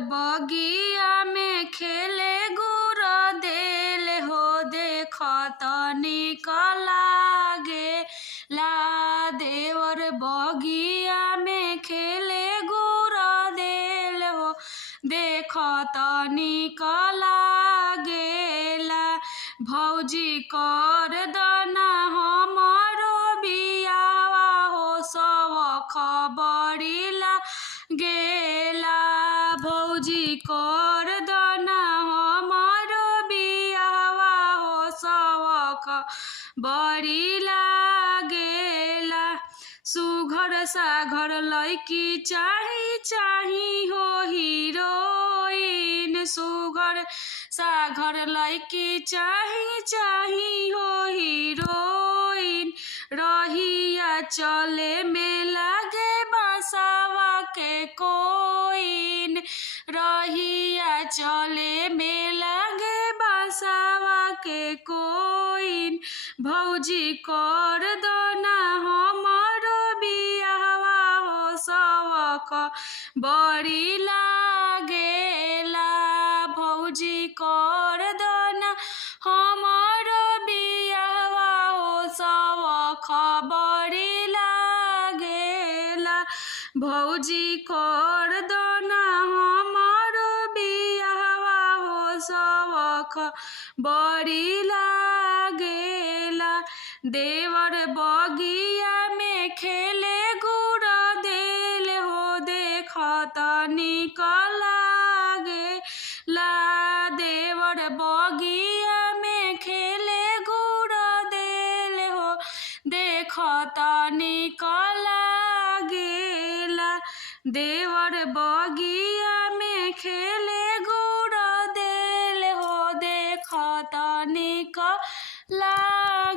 बगिया में खेले गुर देल हो देख तनिक लागेला। देवर बगिया में खेले गुर देल हो देख तनिक लागेला। भौजी कर दना हमरो बियावा हो सवख बड़ी लागेला। भौजी कर दना हमरो बियावा हो सवख बड़ी लागेला। सुघर साघर लैकी चाही हो हीरोइन। सुघर साघर लैकी चाही हो हीरोइन। रहिया चले में लागे बासावा के कोइन। रहिया चले में लागे बासावा के कोइन। भौजी कर दना हमरो बियावा हो सवख बड़ी लागेला। भौजी कर दना हमरो बियावा हो सवख बड़ी लागेला। भौजी कर दना हमरो बियावा हो सवख बड़ी लागेला। देवर बगिया में खेले गुर देल हो देख तनिक लागेला। देवर बगिया में खेले गुर देल हो देख तनिक लागेला। देवर बगिया में खेले गुर देल हो देख तनिक लागेला।